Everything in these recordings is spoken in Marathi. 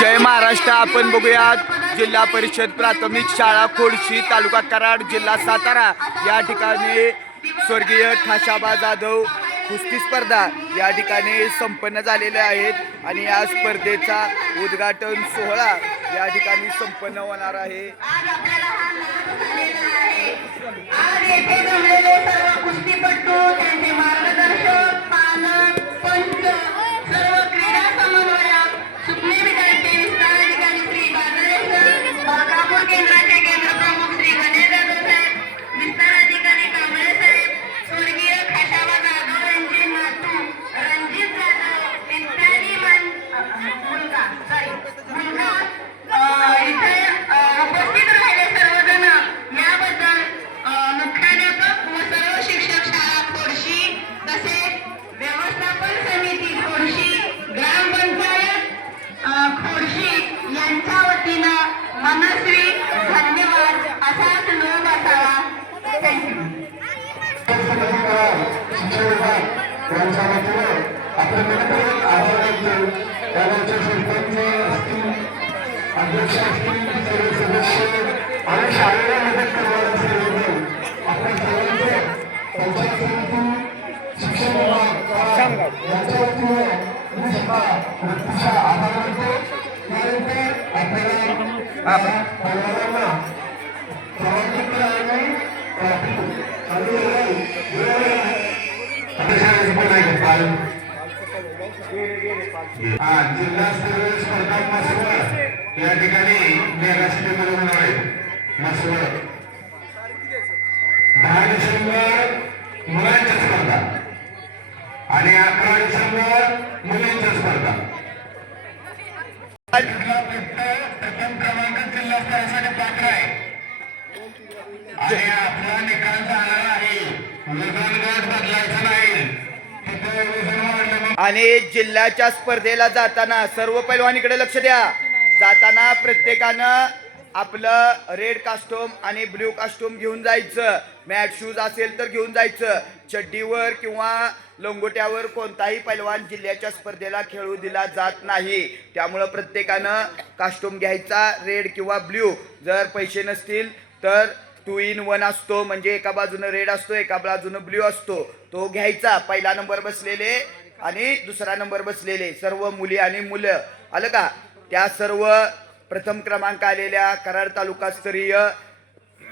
जय महाराष्ट्र। आपण बघूयात जिल्हा परिषद प्राथमिक शाळा खोडशी, तालुका कराड, जिल्हा सातारा या ठिकाणी स्वर्गीय ठाशाबा जाधव कुस्ती स्पर्धा या ठिकाणी संपन्न झालेल्या आहेत आणि या स्पर्धेचा उद्घाटन सोहळा या ठिकाणी संपन्न होणार आहे। जिल्हास्तरीय स्पर्धा मसवड या ठिकाणी मेगासिटी मध्ये होणार आहे। मसवड 10 डिसेंबर मुलांच्या स्पर्धा आणि 11 डिसेंबर मुलींच्या स्पर्धा। प्रथम क्रमांक जिल्हास्तरासाठी पात्र आहे आणि आपला निकाल झाला आहे। वजनगट बदलायचं नाही। आणि जिल्ह्याच्या स्पर्धेला जाताना सर्व पैलवानीकडे लक्ष द्या। जाताना प्रत्येकानं आपलं रेड कास्टूम आणि ब्ल्यू कास्टूम घेऊन जायचं। मॅट शूज असेल तर घेऊन जायचं। चड्डीवर किंवा लंगोट्यावर कोणताही पैलवान जिल्ह्याच्या स्पर्धेला खेळू दिला जात नाही। त्यामुळं प्रत्येकानं कास्टूम घ्यायचा, रेड किंवा ब्ल्यू। जर पैसे नसतील तर 2 in 1 असतो, म्हणजे एका बाजूनं रेड असतो, एका बाजूनं ब्ल्यू असतो, तो घ्यायचा। पहिला नंबर बसलेले आणि दुसरा नंबर बसलेले सर्व मुली आणि मुलं, आलं का? त्या सर्व प्रथम क्रमांक आलेल्या कराड तालुकास्तरीय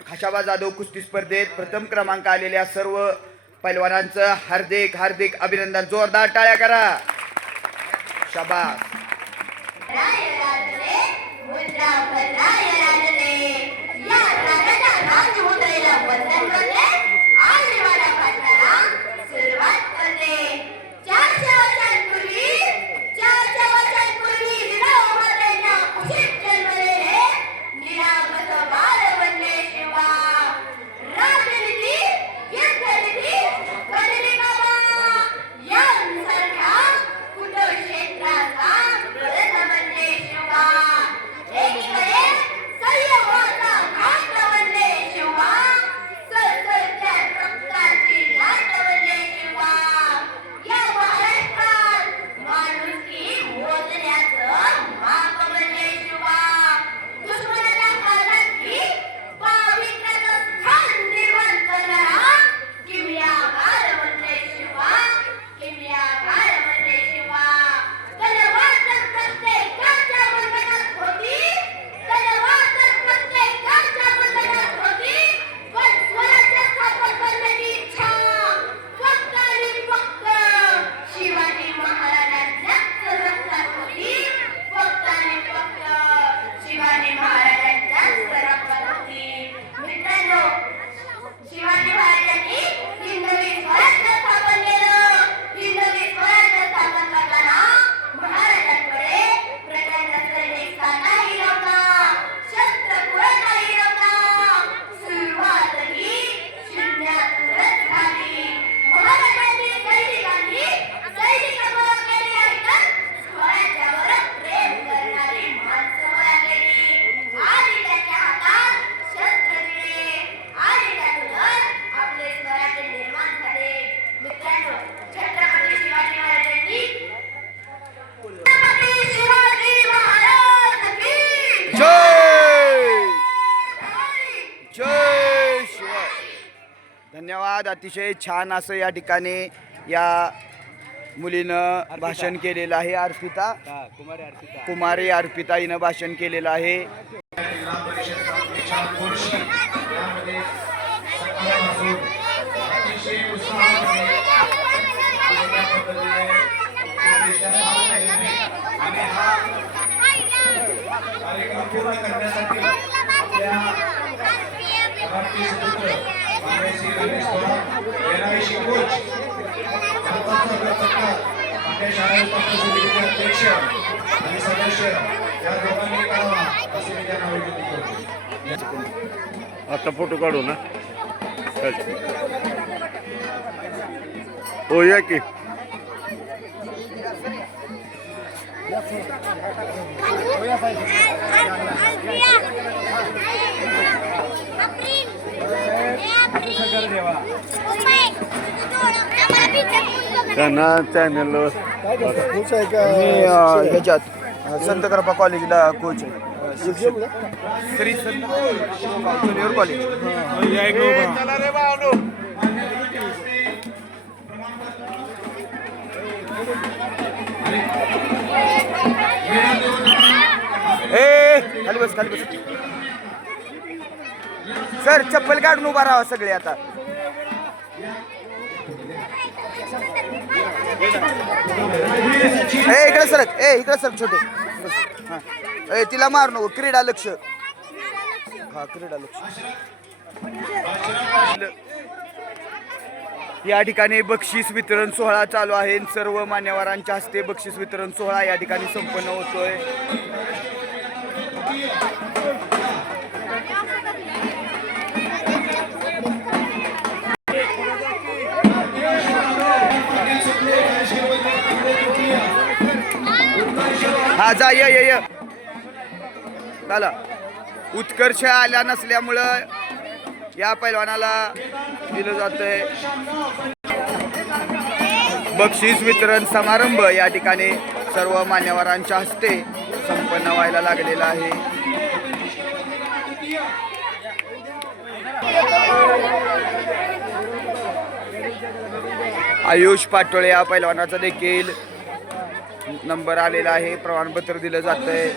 ठाशाबा जाधव कुस्ती स्पर्धेत प्रथम क्रमांक आलेल्या सर्व पैलवानांचं हार्दिक हार्दिक अभिनंदन। जोरदार टाळ्या करा। शाबास। धन्यवाद. अतिशय छान असं या ठिकाणी या मुलीनं भाषण केलेलं आहे. अर्पिता कुमारी अर्पिता हिनं भाषण केलेलं आहे. जिल्हा परिषद प्राथमिकच्या वर्षी यामध्ये सकाळपासून अतिशय उत्साहाने वेगळ्या पद्धतीने प्रतिष्ठान भाग घेतले आणि हा कार्यक्रम पूर्ण करण्यासाठी आपल्या भारतीय सुपुत्र मान्य श्री गणेश थोरात NIC कोच भारताचा गटसत्कार आपल्या शाळा उपस्थित समितीचे अध्यक्ष आणि सदस्य या दोघांनी करावा असे मी त्यांना विनंती करतो. आता फोटो काढू ना. हो या की. त्यांना चॅनलवर ह्याच्यात संत कृपा कॉलेजला कोच आहे. श्री संत ज्युनियर कॉलेज. खाली बस खाली बस. सर चप्पल काढून उभा राहा सगळे आता. इकडे सरक. इकडे सरक छोटे. हा तिला मार नको. क्रीडा लक्ष. हा क्रीडा लक्ष. या ठिकाणी बक्षीस वितरण सोहळा चालू आहे. सर्व मान्यवरांच्या हस्ते बक्षीस वितरण सोहळा या ठिकाणी संपन्न होतोय. हा जा ये चला. उत्कर्ष आल्या नसल्यामुळं या पैलवानाला दिलं जातंय बक्षीस वितरण समारंभ या ठिकाणी सर्व मान्यवरांच्या हस्ते संपन्न व्हायला लागलेला आहे. आयुष पाटोळे या पैलवानाचा देखील नंबर आलेला आहे. प्रमाणपत्र दिलं जातंय.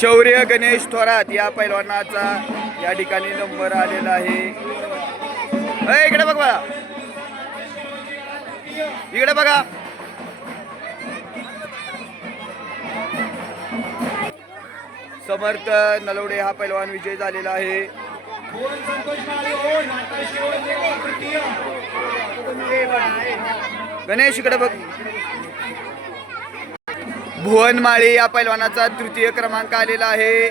शौर्य गणेश थोरात या पैलवानाचा या ठिकाणी नंबर आलेला आहे. इकडे बघ बघा. इकडे बघा. समर्थ नलवडे हा पैलवान विजय झालेला आहे. गणेश इकडे बघ. भुवन माळी या पैलवानाचा तृतीय क्रमांक आलेला आहे.